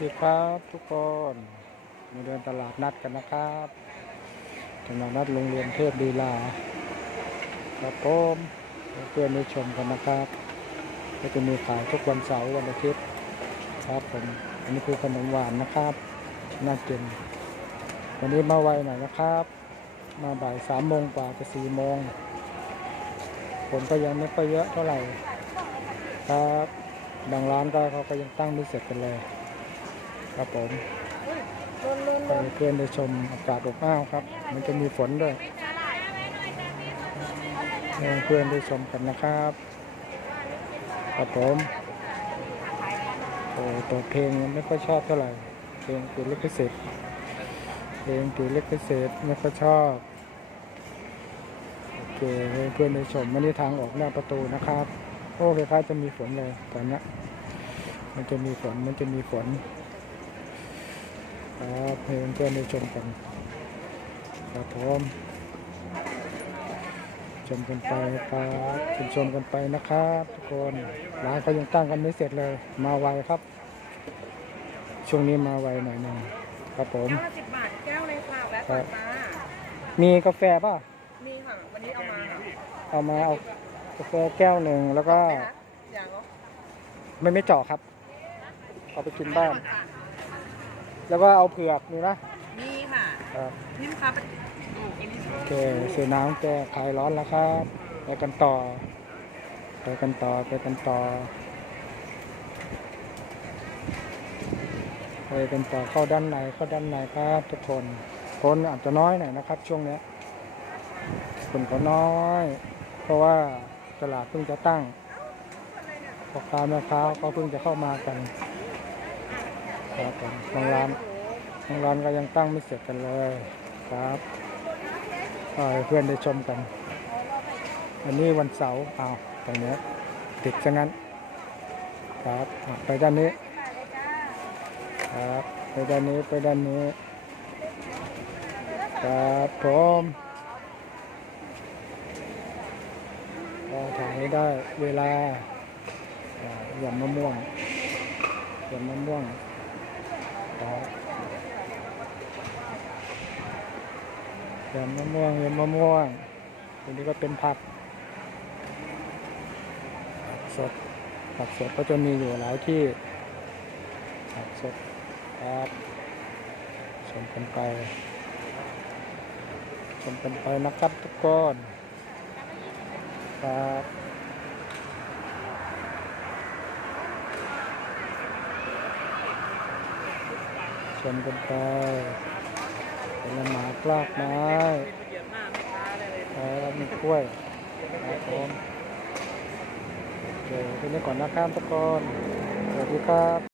ดีครับทุกคนมาเดินตลาดนัดกันนะครับตลาดนัดโรงเรียนเทพดีลาครับผมเพื่อนได้ชมกันนะครับ ก็จะมีขายทุกวันเสาร์วันอาทิตย์ครับผมอันนี้คือขนมหวานนะครับน่ากินวันนี้มาไวหน่อยนะครับ มาบ่ายสามโมงกว่าจะสี่โมงผมก็ยังไม่ค่อยเยอะเท่าไหร่ครับบางร้านก็เขาก็ยังตั้งไม่เสร็จกันเลย ครับผมไปเพื่อนได้ชมอากาศอบอ้าวครับ มันจะมีฝนด้วยให้เพื่อนได้ชมกันนะครับ ครับผมโอ้ตัวเพลงไม่ค่อยชอบเท่าไหร่ เพลงติดลิขสิทธิ์เพลงติดลิขสิทธิ์ไม่ค่อยชอบโอเคให้เพื่อนได้ชมมันนี่ทางออกหน้าประตูนะครับโอ้คล้ายๆจะมีฝนเลยตอนนี้มันจะมีฝนมันจะมีฝน ครับให้เพื่อนๆได้ชมกันครับผมชมกันไปครับชมชมกันไปนะครับทุกคนร้านเขายังตั้งกันไม่เสร็จเลย มาไวครับ ช่วงนี้มาไวหน่อยหนึงครับผม แก้วละสิบบาทแก้วเลยค่ะแวะก่อนมามีกาแฟป่ะ มีค่ะ วันนี้เอามาค่ะเอามาเอากาแฟแก้วหนึ่งแล้วก็ไหมคะอย่างเหรอไม่ไม่เจาะครับ เอาไปกินบ้าน แล้วก็เอาเผือกมีไหมมีค่ะครับนี่ลูกค้าเป็นโอ้อันนี้โอเคเสียน้ำแกคลายร้อนแล้วครับไปกันต่อไปกันต่อไปกันต่อไปกันต่อเข้าด้านในเข้าด้านในครับทุกคนคนอาจจะน้อยหน่อยนะครับ ช่วงเนี้ยคนก็น้อย เพราะว่าตลาดเพิ่งจะตั้งพ่อค้าแม่ค้าก็เพิ่งจะเข้ามากัน ครับผมบางร้านบางร้านก็ยังตั้งไม่เสร็จกันเลยครับก็ให้เพื่อนได้ชมกัน อันนี้วันเสาร์อ้าวตรงนี้ติดซะงั้น ครับอะไปด้านนี้ ครับไปด้านนี้ไปด้านนี้ครับผมก็ถ่ายให้ได้เวลาอ่าหย่อมะม่วงหย่อมะม่วง ย่อมมะม่วงย่อมมะม่วงอันนี้ก็เป็นผักผักสดผักสดก็จะมีอยู่หลายที่ผักสดครับชมกันไปชมกันไปนะครับทุกคนครับ ชมกันไปผลไม้กลากไม้เยอะมากไม่ค้าเลยครับมีกล้วยครับผมโอเคทีนี้ก่อนนะครับทุกคนสวัสดีครับ